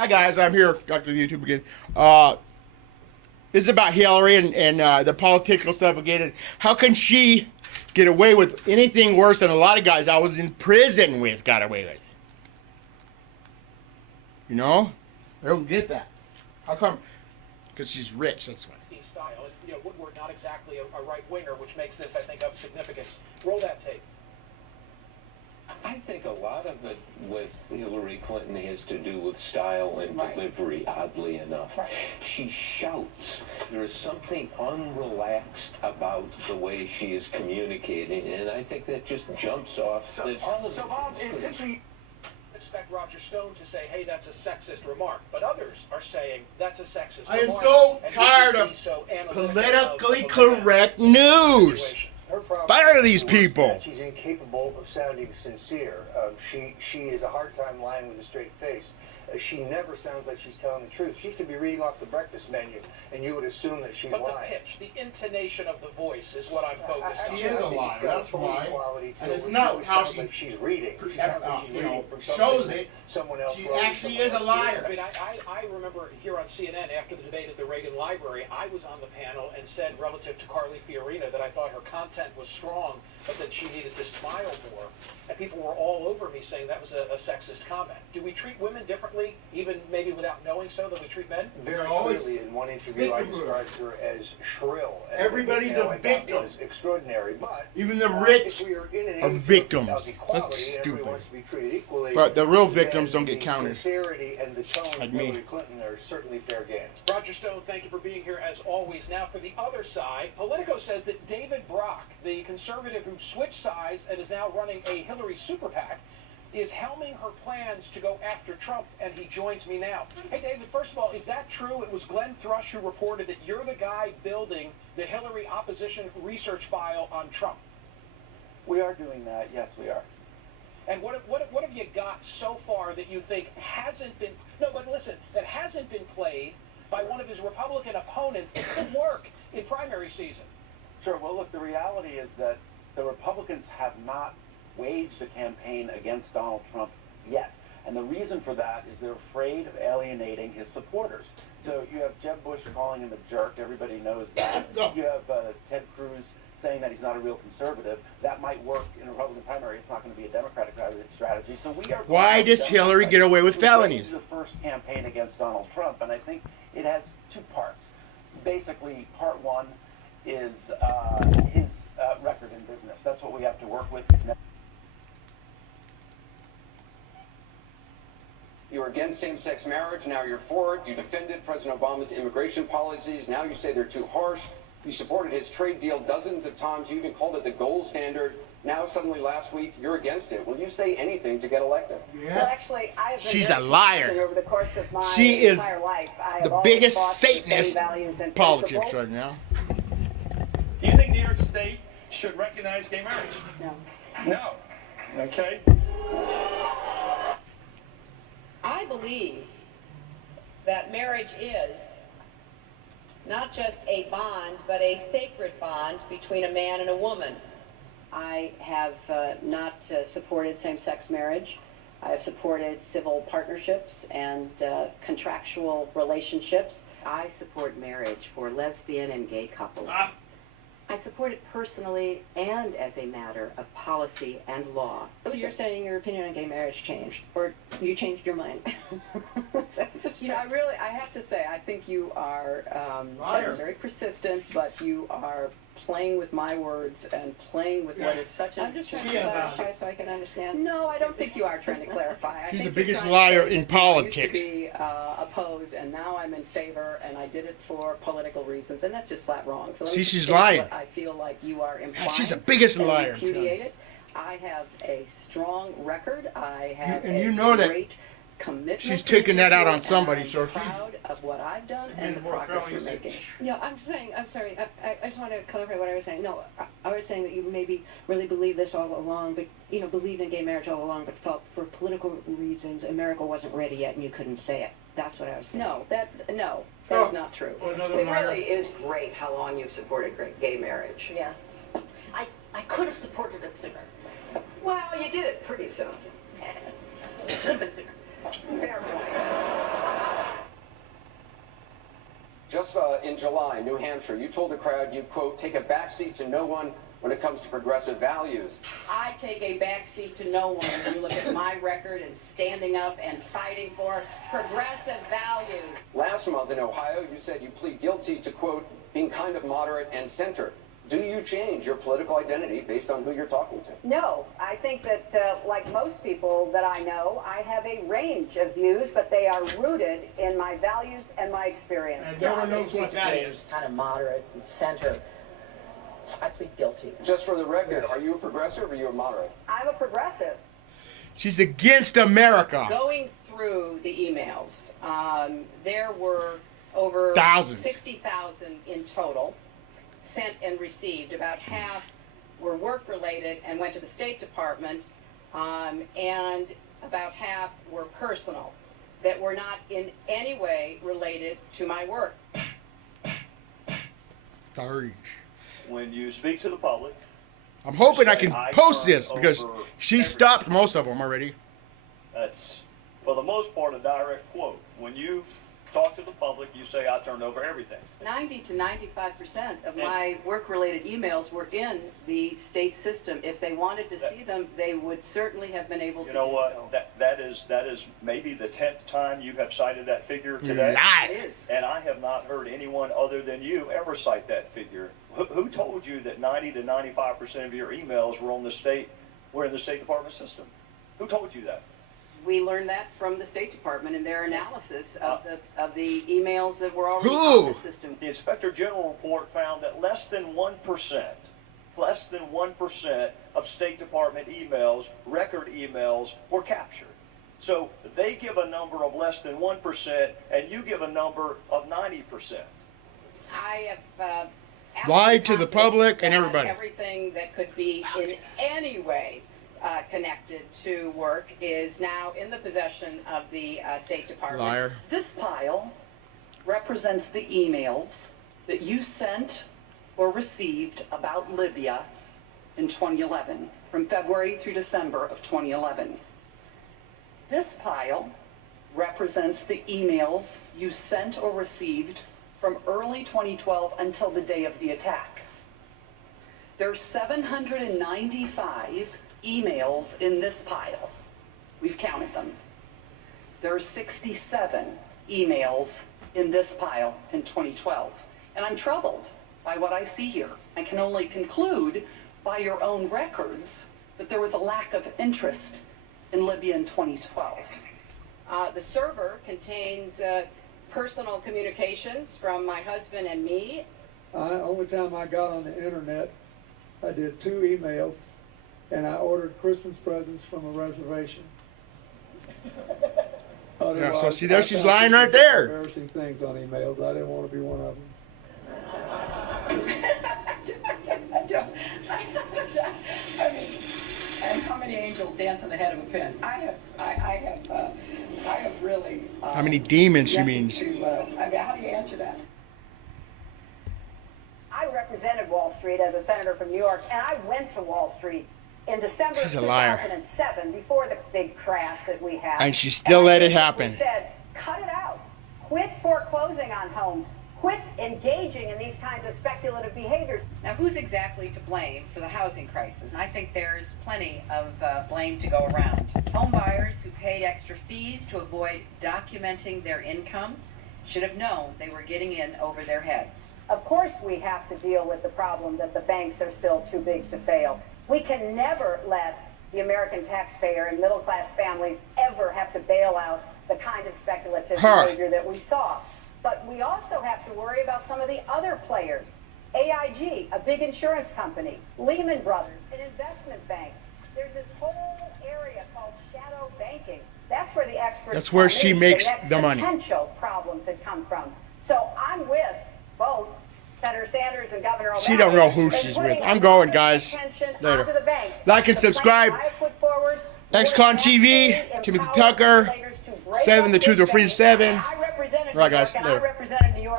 Hi guys, I'm here, Dr. YouTube again. This is about Hillary and the political stuff again. And how can she get away with anything worse than a lot of guys I was in prison with got away with? You know? I don't get that. How come? Because she's rich, that's why. Style. And, you know, Woodward not exactly a right-winger, which makes this, I think, of significance. Roll that tape. I think a lot of it with Hillary Clinton has to do with style and delivery, oddly enough. Right. She shouts. There is something unrelaxed about the way she is communicating, and I think that just jumps off this. So Bob, it's interesting. Expect Roger Stone to say, hey, that's a sexist remark. But others are saying that's a sexist remark. I am so and tired of politically correct news. Tired of these people. She's incapable of sounding sincere. She is a hard time lying with a straight face. She never sounds like she's telling the truth. She could be reading off the breakfast menu, and you would assume that she's lying. But the pitch, the intonation of the voice is what I'm focused on. She is a liar, that's why. And it's not how she like she's reading. She sounds like she's reading from shows something it. Someone else She wrote. actually is a liar. I mean, I remember here on CNN after the debate at the Reagan Library, I was on the panel and said relative to Carly Fiorina that I thought her content was strong, but that she needed to smile more. And people were all over me saying that was a sexist comment. Do we treat women differently, even maybe without knowing so, than we treat men? Very clearly, in one interview, I described her as shrill. And everybody's a victim. That was extraordinary, but even the rich if we are in an are age victims. of equality, That's and everybody stupid. wants to be treated equally, But the real victims don't get the counted. Sincerity and the tone Like of me. Hillary Clinton are certainly fair game. Roger Stone, thank you for being here as always. Now for the other side, Politico says that David Brock, the conservative who switched sides and is now running a Hillary super PAC, is helming her plans to go after Trump, and he joins me now. Hey, David, first of all, is that true? It was Glenn Thrush who reported that you're the guy building the Hillary opposition research file on Trump. We are doing that. Yes, we are. And what have you got so far that you think hasn't been, no, but listen, that hasn't been played by one of his Republican opponents that could work in primary season? Sure. Well, look, the reality is that the Republicans have not waged a campaign against Donald Trump yet. And the reason for that is they're afraid of alienating his supporters. So you have Jeb Bush calling him a jerk. Everybody knows that. You have Ted Cruz saying that he's not a real conservative. That might work in a Republican primary. It's not going to be a Democratic strategy. So we are. Why does Hillary get away with felonies? This is the first campaign against Donald Trump, and I think it has two parts. Basically, part one is his record in business. That's what we have to work with. You were against same-sex marriage, now you're for it. You defended President Obama's immigration policies, now you say they're too harsh. You supported his trade deal dozens of times, you even called it the gold standard. Now suddenly last week, you're against it. Will you say anything to get elected? Yes. Well, actually, I have been She's very a liar. consistent over the course of my She is entire life. I have the always biggest fought for the same Satanist values and politics principles. right now. Do you think New York State should recognize gay marriage? No. No. Okay. I believe that marriage is not just a bond, but a sacred bond between a man and a woman. I have not supported same-sex marriage. I have supported civil partnerships and contractual relationships. I support marriage for lesbian and gay couples. I support it personally and as a matter of policy and law. So you're saying your opinion on gay marriage changed, or you changed your mind? So just, I have to say, I think you are very persistent, but you are playing with my words and playing with what is such a... I'm just trying to clarify so I can understand. No, I don't think you are trying to clarify. She's the I think biggest you're trying to liar say in that I politics. used to be opposed, and now I'm in favor, and I did it for political reasons, and that's just flat wrong. So let me See, she's state lying. what I feel like you are implying. She's the biggest and liar. repudiate it. I have a strong record. I have And you know that great commitment. she's to taking that out on and somebody, I'm so she's proud of what I've done and the progress we're making. No, I'm sorry, I just want to clarify what I was saying. No, I was saying that you maybe really believed this all along, but, believed in gay marriage all along, but felt for political reasons America wasn't ready yet and you couldn't say it. That's what I was thinking. No, that is not true. It really is great how long you've supported gay marriage. Yes. I could have supported it sooner. Well, you did it pretty soon. Could have been sooner. Fair point. Just in July, New Hampshire, you told the crowd you, quote, take a backseat to no one when it comes to progressive values. I take a backseat to no one when you look at my record and standing up and fighting for progressive values. Last month in Ohio, you said you plead guilty to, quote, being kind of moderate and center. Do you change your political identity based on who you're talking to? No, I think that, like most people that I know, I have a range of views, but they are rooted in my values and my experience. And no one knows what that is. Kind of moderate and center. I plead guilty. Just for the record, are you a progressive or are you a moderate? I'm a progressive. She's against America. Going through the emails, there were over Thousands. 60,000 in total sent and received. About half were work-related and went to the State Department, and about half were personal, that were not in any way related to my work. Sorry. When you speak to the public, I'm hoping I say, can I post turn this because over she everything. stopped most of them already. That's, for the most part, a direct quote. When you talk to the public, you say, I turned over everything. 90 to 95% of my work-related emails were in the state system. If they wanted to see them, they would certainly have been able to You know do what? so. That is maybe the 10th time you have cited that figure today. Lie. It is. And I have not heard anyone other than you ever cite that figure. Who told you that 90 to 95% of your emails were in the State Department system? Who told you that? We learned that from the State Department in their analysis of the emails that were already Who? on the system. The Inspector General report found that less than 1% of State Department emails, record emails, were captured. So they give a number of less than 1%, and you give a number of 90%. I have Lied to the absolute public and confidence everybody. that everything that could be in any way connected to work is now in the possession of the State Department. Liar. This pile represents the emails that you sent or received about Libya in 2011, from February through December of 2011. This pile represents the emails you sent or received from early 2012 until the day of the attack. There are 795 emails in this pile. We've counted them. There are 67 emails in this pile in 2012. And I'm troubled by what I see here. I can only conclude by your own records that there was a lack of interest in Libya in 2012. The server contains personal communications from my husband and me. Only time I got on the internet, I did 2 emails, and I ordered Christmas presents from a reservation. Yeah, so see, there I she's found lying some right there. Embarrassing things on emails. I didn't want to be one of them. I mean, and how many angels dance on the head of a pin? I have really. How many demons she yet means. to, I mean, how do you answer that? I represented Wall Street as a senator from New York, and I went to Wall Street in December She's of a liar. 2007, before the big crash that we had. And she still let it happen. We said, cut it out. Quit foreclosing on homes. Quit engaging in these kinds of speculative behaviors. Now, who's exactly to blame for the housing crisis? I think there's plenty of blame to go around. Home buyers who paid extra fees to avoid documenting their income should have known they were getting in over their heads. Of course, we have to deal with the problem that the banks are still too big to fail. We can never let the American taxpayer and middle-class families ever have to bail out the kind of speculative behavior that we saw. But we also have to worry about some of the other players. AIG, a big insurance company, Lehman Brothers, an investment bank. There's this whole area called shadow banking. That's where the experts That's where tell she me makes next the money. potential problem could come from. So I'm with both Senator Sanders and Governor O'Malley. She don't know who in she's putting with. I'm going, guys. attention Later. onto the banks. Like and The plan subscribe. I have put forward XCon would TV, actually Timothy empower Tucker, regulators to break 7 up the Truth big or Free banks. 7. I represented All right, New York, guys, and I later. represented New York.